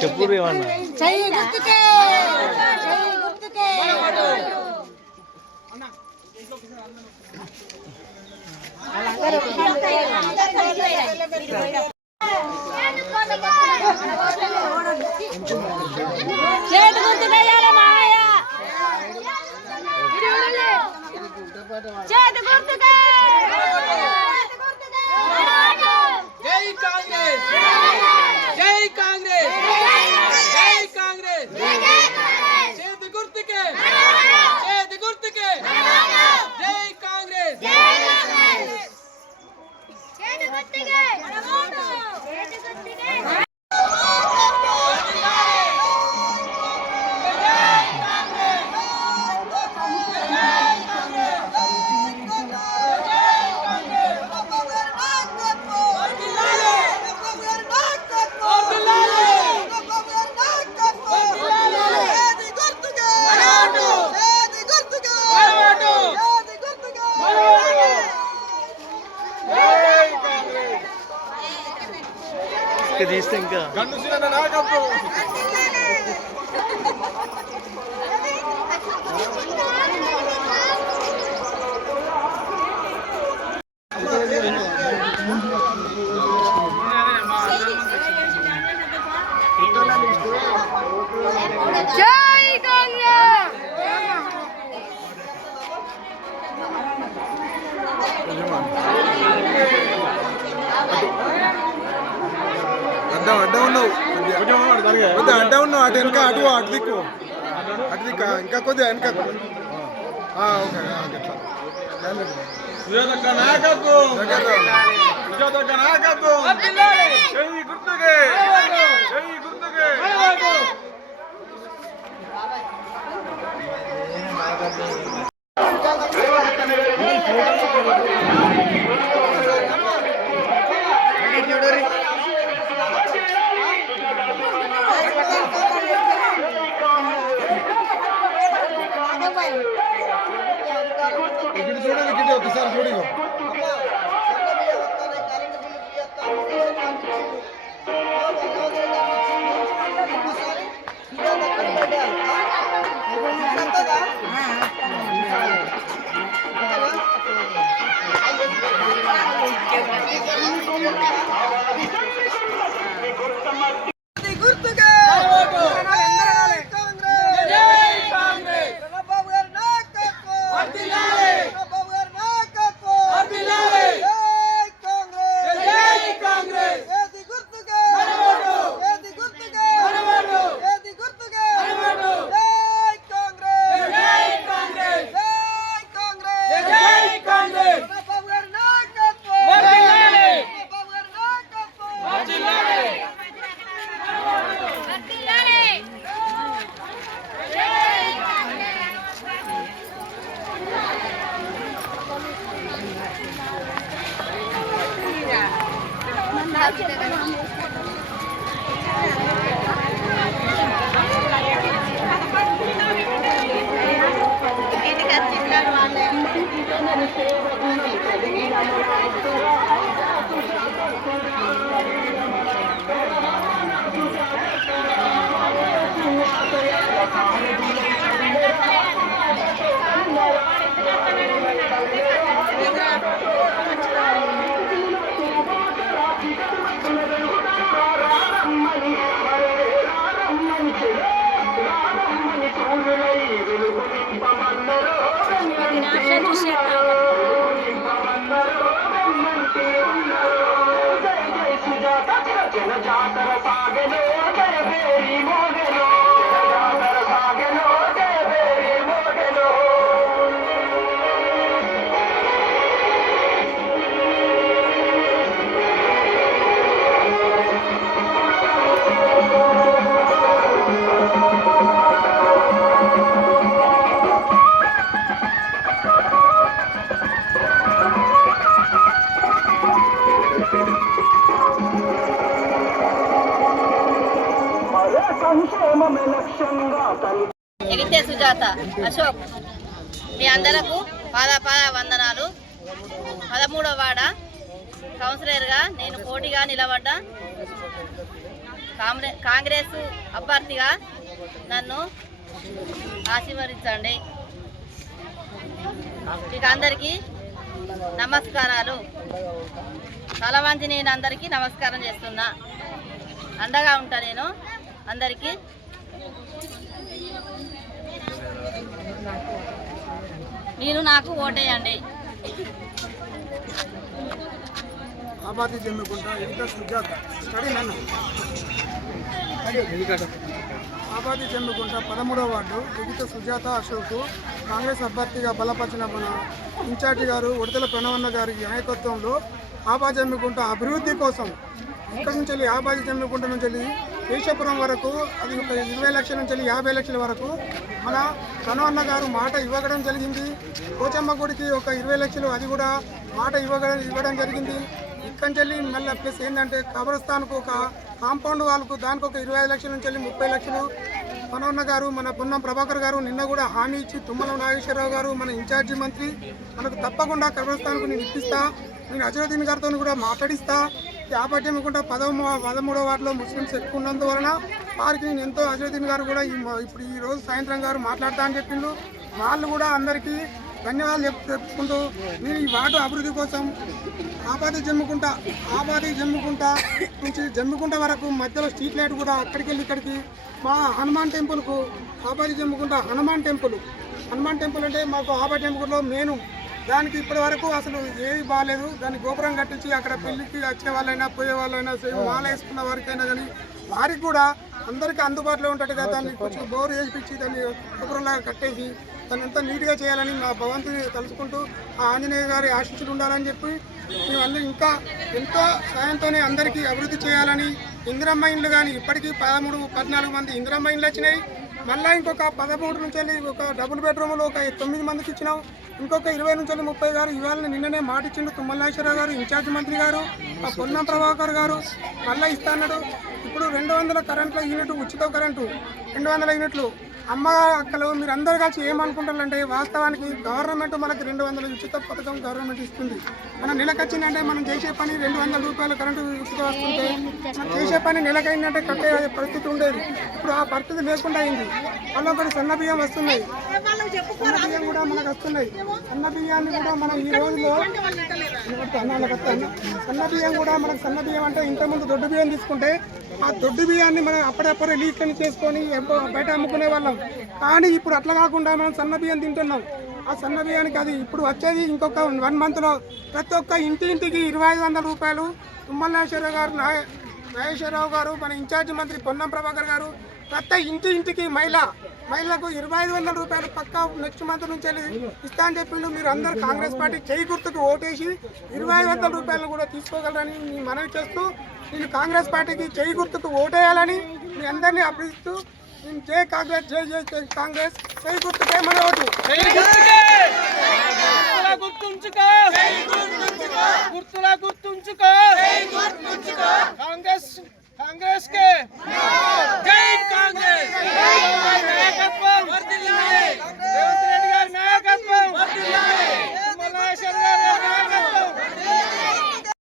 చెప్పు తీస్తే ఇంకా అడ్డా ఉన్నావు అటు వెనక అటు దిక్కు ఇంకా కొద్దిగా వెనక చూడండి ఒకసారి చూడు ఎగితే సుజాత అశోక్ మీ అందరకు పాద వందనాలు. 13వ వార్డ కౌన్సిలర్గా నేను పోటీగా నిలబడ్డా. కాంగ్రెస్ అభ్యర్థిగా నన్ను ఆశీర్వదించండి. మీకు అందరికీ నమస్కారాలు. తలవంచి నేను అందరికీ నమస్కారం చేస్తున్నా. అండగా ఉంటా నేను అందరికీ. మీరు నాకు ఓటేయండి. ఆబాది జమ్మికుంట ఎడిటర్ సుజాత స్టడీ నన్ను ఆబాది జమ్మికుంట 13వ వార్డు ఎడిటర్ సుజాత అశోక్ కాంగ్రెస్ అభ్యర్థిగా బలపరిచిన మన ఇన్ఛార్జి గారు ఉడతల ప్రణవన్న గారి నాయకత్వంలో ఆబాది జమ్మికుంట అభివృద్ధి కోసం ఇక్కడి నుంచి వెళ్ళి ఆబాది జమ్మికుంట నుంచి వెళ్ళి కేశపురం వరకు అది ఒక 20 లక్షల నుంచి వెళ్ళి 50 లక్షల వరకు మన ప్రణవన్న గారు మాట ఇవ్వడం జరిగింది. పోచమ్మ గుడికి ఒక 20 లక్షలు అది కూడా మాట ఇవ్వడం జరిగింది. ఇక్కడి నుంచి వెళ్ళి మళ్ళీ ప్లస్ ఏంటంటే కబరస్థాన్కు ఒక కాంపౌండ్ వాళ్ళకు దానికి ఒక 25 లక్షల నుంచి వెళ్ళి 30 లక్షలు ప్రణవన్న గారు మన పొన్నం ప్రభాకర్ గారు నిన్న కూడా హామీ ఇచ్చి తుమ్మల నాగేశ్వరరావు గారు మన ఇన్ఛార్జి మంత్రి మనకు తప్పకుండా కబరస్థాన్కు నేను ఇప్పిస్తా, నేను అజరుద్దీన్ గారితో కూడా మాట్లాడిస్తా. ఆపట్యమకుండా 13వ వార్డులో ముస్లిమ్స్ ఎక్కువ ఉన్నందువలన వారికి నేను ఎంతో అజరుద్దీన్ గారు కూడా ఇప్పుడు ఈ రోజు సాయంత్రం గారు మాట్లాడతా అని చెప్పిండు. వాళ్ళు కూడా అందరికీ ధన్యవాదాలు చెప్పుకుంటూ నేను ఈ వార్డు అభివృద్ధి కోసం ఆబాది జమ్మికుంట నుంచి జమ్మికుంట వరకు మధ్యలో స్ట్రీట్ లైట్ కూడా అక్కడికి వెళ్ళి ఇక్కడికి మా హనుమాన్ టెంపుల్కు ఆబాది జమ్మికుంట హనుమాన్ టెంపుల్ అంటే మాకు ఆబాది జమ్మికుంటలో మెయిన్ దానికి ఇప్పటి వరకు అసలు ఏది బాగాలేదు. దాన్ని గోపురం కట్టించి అక్కడ పెళ్లికి వచ్చే వాళ్ళైనా పోయే వాళ్ళైనా మాల వేసుకున్న వారికైనా కానీ వారికి కూడా అందరికీ అందుబాటులో ఉంటట్టుగా దాన్ని కొంచెం బోర్ వేసి దాన్ని గోపురంలాగా కట్టేసి దాన్ని ఎంత నీట్గా చేయాలని మా భగవంతుని తలుచుకుంటూ ఆ ఆంజనేయ గారి ఆశీస్సులు ఉండాలని చెప్పి మేమందరూ ఇంకా ఎంతో సాయంతోనే అందరికీ అభివృద్ధి చేయాలని ఇందిరమ్మ ఇండ్లు కానీ ఇప్పటికీ 13-14 మంది ఇందిరమ్మ ఇండ్లు వచ్చినాయి. మళ్ళీ ఇంకొక 13 నుంచి వెళ్ళి ఒక డబుల్ బెడ్రూమ్లో ఒక 9 మందికి ఇచ్చినాం. ఇంకొక 20 నుంచి వెళ్ళి 30 గారు ఇవాళ నిన్ననే మాట ఇచ్చిండు తుమ్మల నాగేశ్వరరావు గారు ఇన్ఛార్జ్ మంత్రి గారు ఆ పొన్నం ప్రభాకర్ గారు మళ్ళీ ఇస్తా అన్నాడు. ఇప్పుడు 200 కరెంట్ల యూనిట్ ఉచిత కరెంటు 200 యూనిట్లు. అమ్మ అక్కలు మీరు అందరు కలిసి ఏమనుకుంటారంటే వాస్తవానికి గవర్నమెంట్ మనకి 200 ఉచిత పథకం గవర్నమెంట్ ఇస్తుంది. మనం నెలకొచ్చిందంటే మనం చేసే పని 200 రూపాయల కరెంటు ఉచిత వస్తుంటే మనం చేసే పని నెలకైందంటే కట్టే పరిస్థితి ఉండేది. ఇప్పుడు ఆ పరిస్థితి లేకుండా అయింది. మళ్ళీ ఒకటి సన్న బియ్యం వస్తున్నాయి. సన్న బియ్యం కూడా మనకు వస్తున్నాయి. సన్న బియ్యాన్ని కూడా మనం ఈ రోజులో సన్న బియ్యం కూడా మనకు సన్న బియ్యం అంటే ఇంతకుముందు దొడ్డు బియ్యం తీసుకుంటే ఆ దొడ్డు బియ్యాన్ని మనం అప్పుడప్పుడు రిలీజ్ చేసుకొని బయట అమ్ముకునే వాళ్ళం. కానీ ఇప్పుడు అట్లా కాకుండా మనం సన్న బియ్యం తింటున్నాం. ఆ సన్న బియ్యానికి అది ఇప్పుడు వచ్చేది ఇంకొక 1 మంత్లో ప్రతి ఒక్క ఇంటికి 2500 రూపాయలు. తుమ్మల నాగేశ్వరరావు గారు మన ఇన్ఛార్జి మంత్రి పొన్నం ప్రభాకర్ గారు ప్రతి ఇంటికి మహిళలకు 2500 రూపాయలు పక్కా నెక్స్ట్ మంత్ నుంచి ఇస్తా అని చెప్పిండు. మీరు అందరూ కాంగ్రెస్ పార్టీ చేయి గుర్తుకు ఓటేసి 2500 రూపాయలు కూడా తీసుకోగలరని మనవి చేస్తూ నేను కాంగ్రెస్ పార్టీకి చేయి గుర్తుకు ఓటేయాలని మీ అందరినీ అభిస్తూ నేను జై కాంగ్రెస్ జై కాంగ్రెస్ చేయి గుర్తుకే మన ఓటు. గుర్తుంచుకో కాంగ్రెస్ కే